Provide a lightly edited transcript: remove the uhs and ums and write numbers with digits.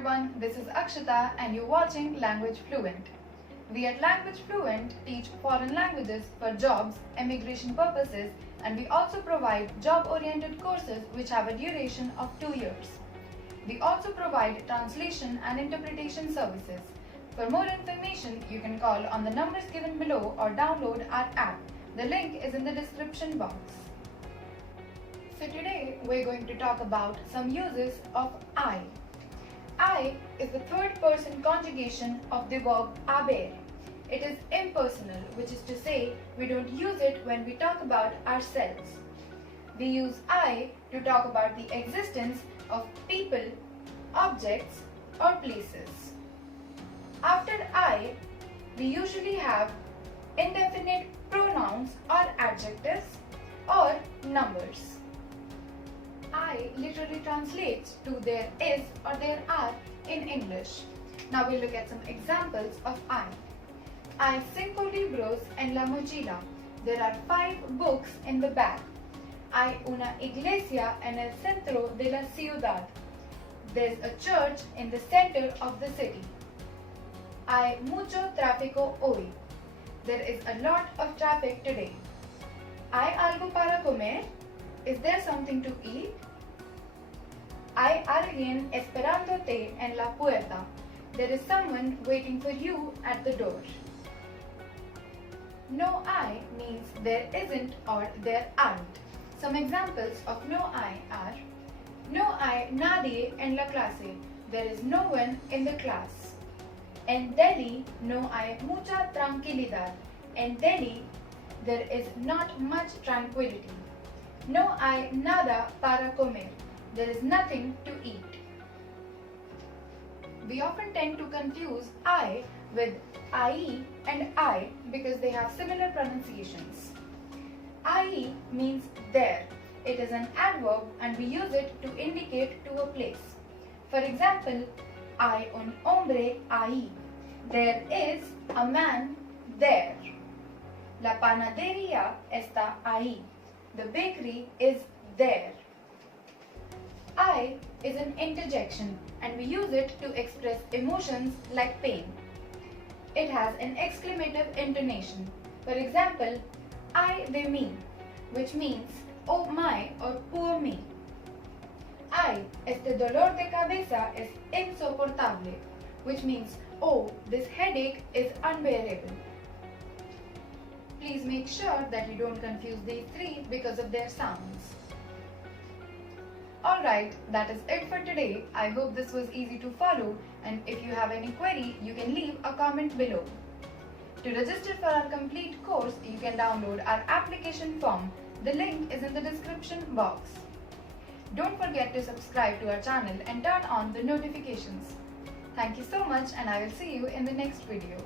everyone, this is Akshita and you're watching Language Fluent. We at Language Fluent teach foreign languages for jobs, immigration purposes, and we also provide job-oriented courses which have a duration of 2 years. We also provide translation and interpretation services. For more information, you can call on the numbers given below or download our app. The link is in the description box. So today we're going to talk about some uses of I. I is the third person conjugation of the verb haber. It is impersonal, which is to say we don't use it when we talk about ourselves. We use I to talk about the existence of people, objects, or places. After I, we usually have indefinite pronouns or adjectives or numbers. I literally translates to there is or there are in English. Now we'll look at some examples of I. Hay 5 libros en la mochila. There are 5 books in the bag. Hay una iglesia en el centro de la ciudad. There's a church in the center of the city. Hay mucho tráfico hoy. There is a lot of traffic today. ¿Hay algo para comer? Is there something to eat? Hay alguien esperándote en la puerta. There is someone waiting for you at the door. No hay means there isn't or there aren't. Some examples of no hay are: no hay nadie en la clase. There is no one in the class. En Delhi no hay mucha tranquilidad. In Delhi, there is not much tranquility. No hay nada para comer. There is nothing to eat. We often tend to confuse I with IE and I because they have similar pronunciations. IE means there. It is an adverb and we use it to indicate to a place. For example, hay un hombre ahí. There is a man there. La panadería está ahí. The bakery is there. I is an interjection and we use it to express emotions like pain. It has an exclamative intonation. For example, ay de mí, which means oh my or poor me. Ay, este dolor de cabeza es insoportable, which means oh, this headache is unbearable. Please make sure that you don't confuse these three because of their sounds. Alright, that is it for today. I hope this was easy to follow, and if you have any query, you can leave a comment below. To register for our complete course, you can download our application form. The link is in the description box. Don't forget to subscribe to our channel and turn on the notifications. Thank you so much, and I will see you in the next video.